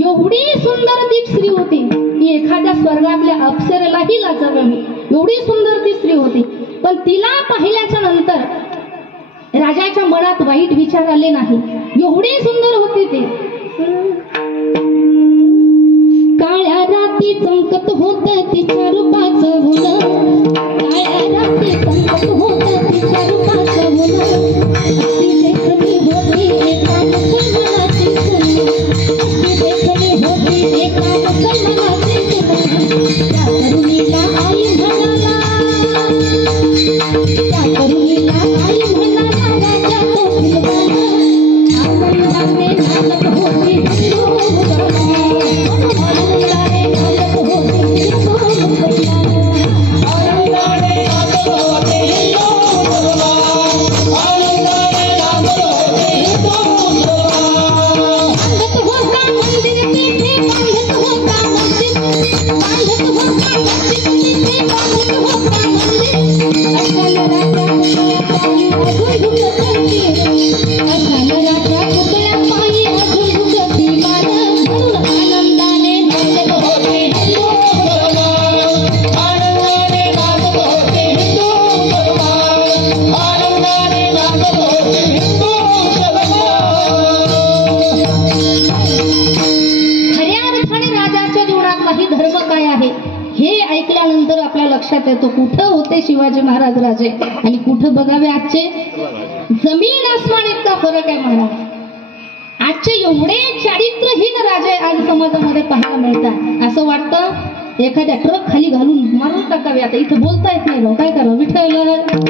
एवढी सुंदर ती स्त्री होती की एखाद्या स्वर्गातल्या अप्सरेलाही लाजवावी एवढी सुंदर ती स्त्री होती. पण तिला पाहिल्याच्या नंतर राजाच्या मनात वाईट विचार आले नाही. एवढी सुंदर होती ती. काळ्या राती चमकत होत तिच्या रूपाचं मुलं, काळ्या राती चमकत होत तिच्या रूपाचं मुलं. अशी देखणी होती एका मुसलमानाची सून, अशी देखणी होती एका मुसलमानाची सून. त्या तरुणीला आई म्हणाला, त्या तरुणीला आई म्हणाला राजा तो फिरवाला. आनंदाने नाचत होती हिंदू मुसलमान, आनंदाने नाचत होती हिंदू मुसलमान, आनंदाने नाचत होती हिंदू मुसलमान, आनंदाने नाचत होती हिंदू मुसलमान. बांधत होता मंदिर तिथे, बांधत होता मंदिर, बांधत होता मंदिर तिथे, बांधत होता मंदिर. अशाला राजा पुतळ्या पायी अजून झुकती, अशाला राजा पुतळ्या पायी अजून झुकती मान. म्हणून आनंदाने नाचत होते हिंदू मुसलमान, आनंदाने नाचत होते हिंदू मुसलमान, आनंदाने नाचत होते हिंदू मुसलमान. खऱ्या अर्थाने राजाच्या जीवनातलाही धर्म काय आहे हे ऐकल्यानंतर आपल्या लक्षात येतो कुठं होते शिवाजी महाराज राजे आणि कुठं बघावे आजचे. जमीन आसमान इतका फरक आहे महाराज. आजचे एवढे चारित्र्यहीन राजे आज समाजामध्ये पाहायला मिळतात. असं वाटतं एखाद्या ट्रक खाली घालून मारून टाकावे. आता इथं बोलता येत नाही, काय करावं विठ्ठल.